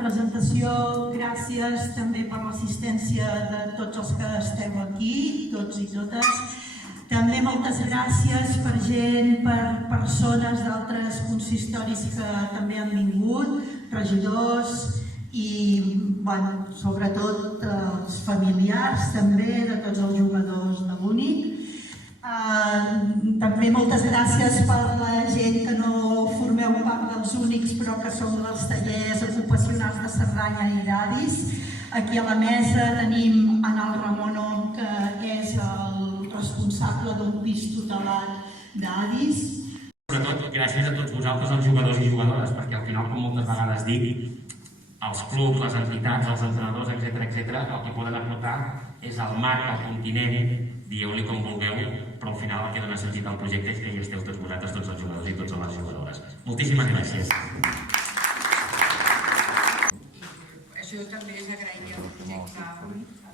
presentació, gràcies també per l'assistència de tots els que esteu aquí, tots i totes. També moltes gràcies per gent, per persones d'altres consistoris que també han vingut, regidors i, sobretot, els familiars també de tots els jugadors de l'Únic. També moltes gràcies per la gent que no formeu part dels Únics però que som dels tallers ocupacionals de Cerdanya i d'Adis. Aquí a la mesa tenim en el Ramon, que és el responsable d'un pis tutelat d'Adis. Sobretot, gràcies a tots vosaltres, els jugadors i jugadores, perquè al final, com moltes vegades dic, els clubs, les entitats, els entrenadors, etc., el que poden aportar és el marc, el continent, dieu-li com vulgueu, però al final el que dona sentit al projecte és que hi esteu tots vosaltres, tots els jugadors i totes les jugadores. Moltíssimes gràcies. Això també és agrair el projecte a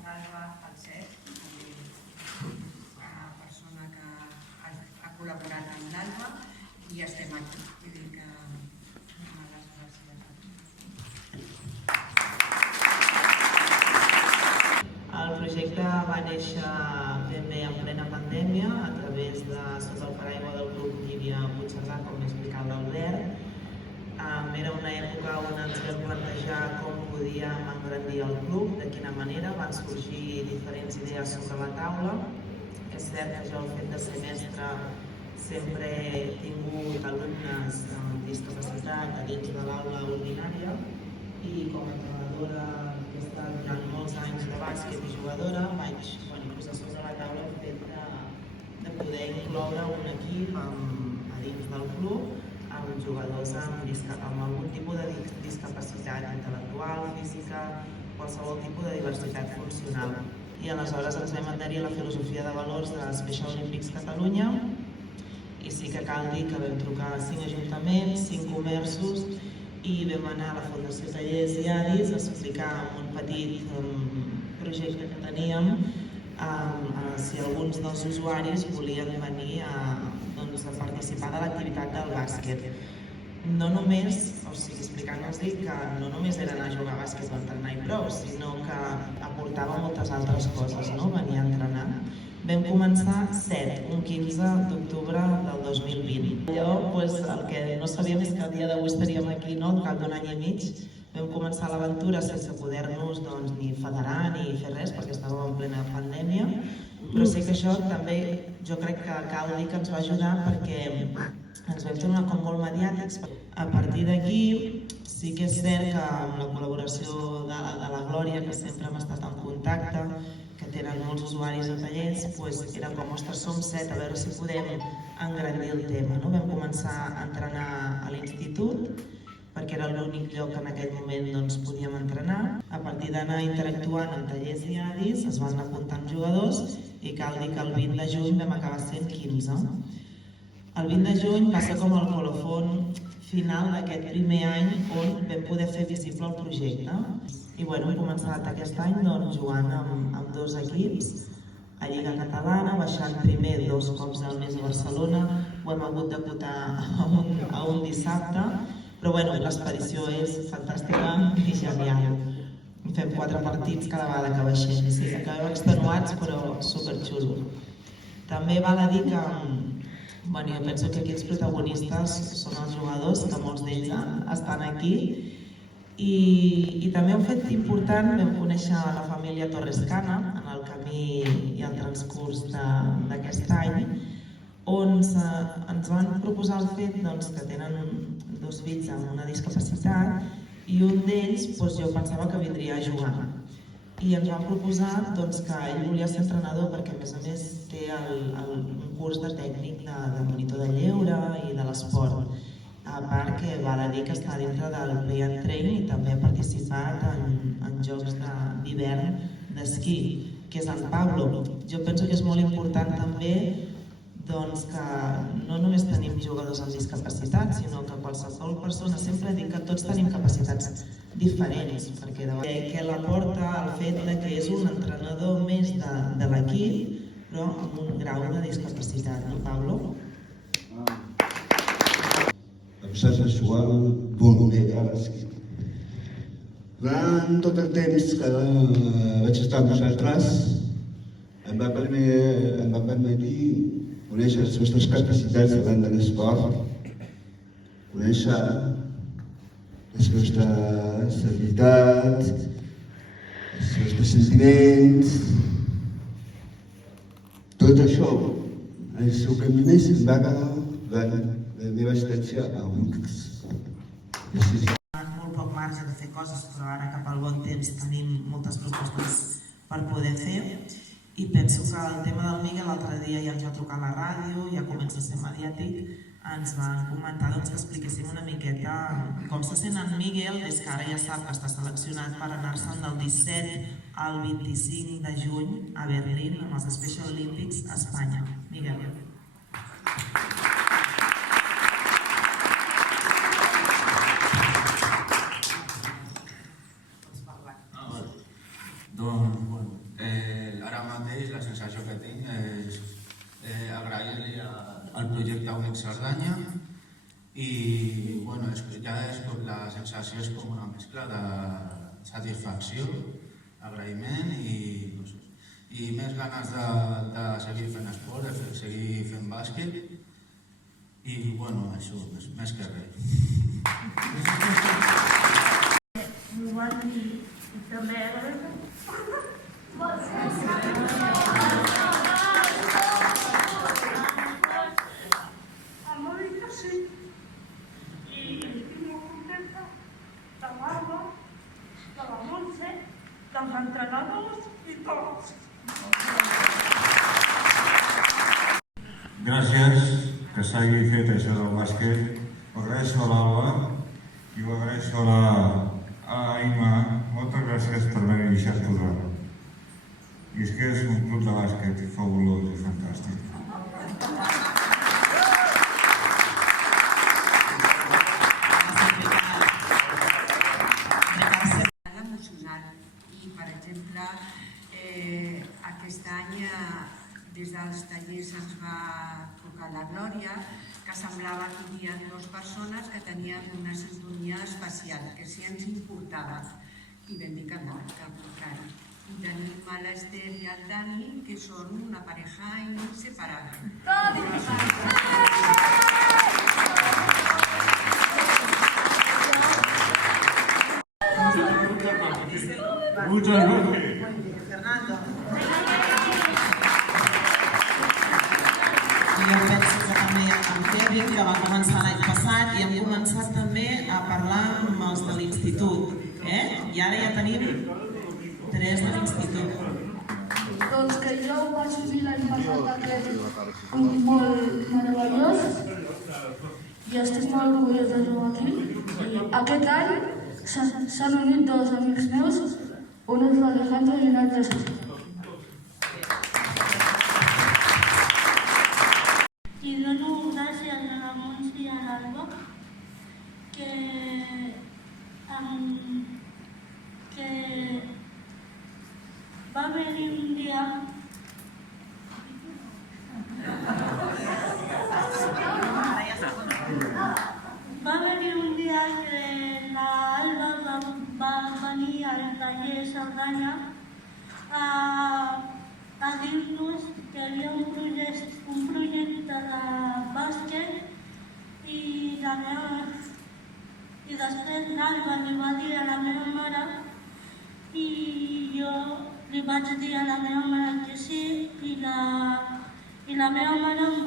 l'Alba Falset, una persona que ha col·laborat amb l'Alba i estem aquí. Vull dir que moltes gràcies. El projecte va néixer ben bé en plena pandèmia a través de sota el paraigua del grup Llívia Puigcerdà, com explicava l'Albert. Era una època on ens vam plantejar com podíem engrandir el club, de quina manera, van sorgir diferents idees sobre la taula. És cert que jo, al fet de ser mestre, sempre he tingut alumnes amb discapacitat a dins de l'aula ordinària i com a entrenadora que he estat durant molts anys de bàsquet i jugadora vaig posar sobre la taula el fet de poder incloure un equip a dins del club amb jugadors amb algun tipus de discapacitat intel·lectual, física, qualsevol tipus de diversitat funcional. I aleshores ens vam adherir a la filosofia de valors de Special Olympics Catalunya i sí que cal dir que vam trucar a 5 ajuntaments, 5 comerços i vam anar a la Fundació Tallers i Adis a explicar un petit projecte que teníem si alguns dels usuaris volien venir a participar de l'activitat del bàsquet. No només, explicant-nos que no només era anar a jugar a bàsquet o entrenar i prou, sinó que aportava moltes altres coses, venir a entrenar. Vam començar 7, un 15 d'octubre del 2020. Llavors, el que no sabíem és que el dia d'avui estaríem aquí, al cap d'un any i mig. Vam començar l'aventura sense poder-nos ni federar ni fer res, perquè estàvem en plena pandèmia, però sí que això també jo crec que cal dir que ens va ajudar perquè ens vam tornar com molt mediàtics. A partir d'aquí sí que és cert que amb la col·laboració de la Glòria, que sempre hem estat en contacte, que tenen molts usuaris a tallers, era com, ostres, som 7, a veure si podem engrandir el tema. Vam començar a entrenar a l'institut, perquè era l'únic lloc que en aquell moment podíem entrenar. A partir d'anar interactuant amb tallers i Adis es van apuntant jugadors i cal dir que el 20 de juny vam acabar sent 15. El 20 de juny va ser com el colofon final d'aquest primer any on vam poder fer visible el projecte. I hem començat aquest any jugant amb 2 equips a Lliga Catalana, baixant primer 2 cops al mes a Barcelona, ho hem hagut de votar a un dissabte, però l'expedició és fantàstica i genial. Fem 4 partits cada vegada que baixem. Sí, acabem extenuats, però superxulo. També val a dir que jo penso que aquí els protagonistes són els jugadors, que molts d'ells estan aquí. I també un fet important, vam conèixer la família Torrescana en el camí i el transcurs d'aquest any, on ens van proposar el fet que tenen 2 fills amb una discapacitat i un d'ells jo pensava que vindria a jugar. I ens van proposar que ell volia ser entrenador perquè a més té un curs de tècnic de monitor de lleure i de l'esport. A part que val a dir que està dintre del Play and Train i també ha participat en jocs d'hivern d'esquí, que és en Pablo. Jo penso que és molt important també que no només tenim jugadors amb discapacitat, sinó que qualsevol persona, sempre dic que tots tenim capacitats diferents, perquè què l'aporta el fet que és un entrenador més de l'equip, però amb un grau de discapacitat, no, Pablo? Em saps jugar molt bé a bàsquet. Durant tot el temps que vaig estar amb vosaltres em va permetre conèixer les vostres capacitats davant de l'esport, conèixer les vostres habilitats, els vostres sentiments. Tot això, el seu que més em va quedar de la meva estància a Unix. Gràcies. Molt poc marge de fer coses, però ara cap al bon temps tenim moltes propostes per poder fer. I penso que el tema del Miguel, l'altre dia ja ens va trucar a la ràdio, ja comença a ser mediàtic, ens van comentar que expliquéssim una miqueta com se sent en Miguel des que ara ja sap que està seleccionat per anar-se'n del 17 al 25 de juny a Berlín amb els Special Olympics a Espanya. Miguel. Ara mateix la sensació que tinc és agrair-li al projecte Unix Cerdanya i la sensació és com una mescla de satisfacció, agraïment i més ganes de seguir fent esport, de seguir fent bàsquet i això, més que res. dels entrenadors i tots. Gràcies que s'hagi fet això del bàsquet. Ho agraeixo a l'Alba i ho agraeixo a l'Aima. Moltes gràcies per venir a Xertosa. I és que és un club de bàsquet fabulós i fantàstic. Aquest any des dels tallers ens va trucar la Glòria que semblava que hi havia dues persones que tenien una sintonia especial, que sí ens importava, i vam dir que no, que al contrari. I tenim a l'Ester i el Dani, que són una pareja inseparable. Muchas gracias. Fernando. Jo penso que també amb Kevin, que va començar l'any passat, i hem començat també a parlar amb els de l'institut. I ara ja tenim 3 de l'institut. Doncs que jo vaig vivir l'any passat aquest futbol meravellós i estic molt orgullós de jugar aquí. I aquest any s'han unit 2 amics meus, un és l'Alejandro i un altre és Jesús. I dono gràcies a la Montse i a l'Alba que va haver-hi un dia que l'Alba va venir al taller Cerdanya a dir-nos que hi havia un projecte de bàsquet i després l'Alba li va dir a la meva mare i jo li vaig dir a la meva mare que sí i la meva mare em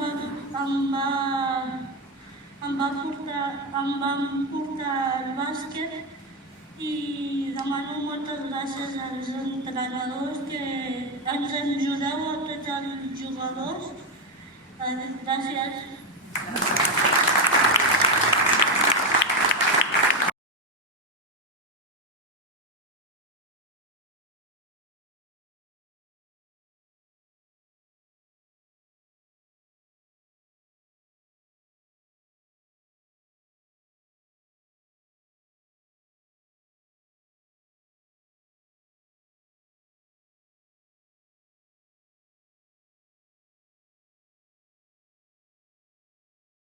va portar al bàsquet i demano moltes gràcies als entrenadors que ens ajudeu a tots els jugadors. Gràcies.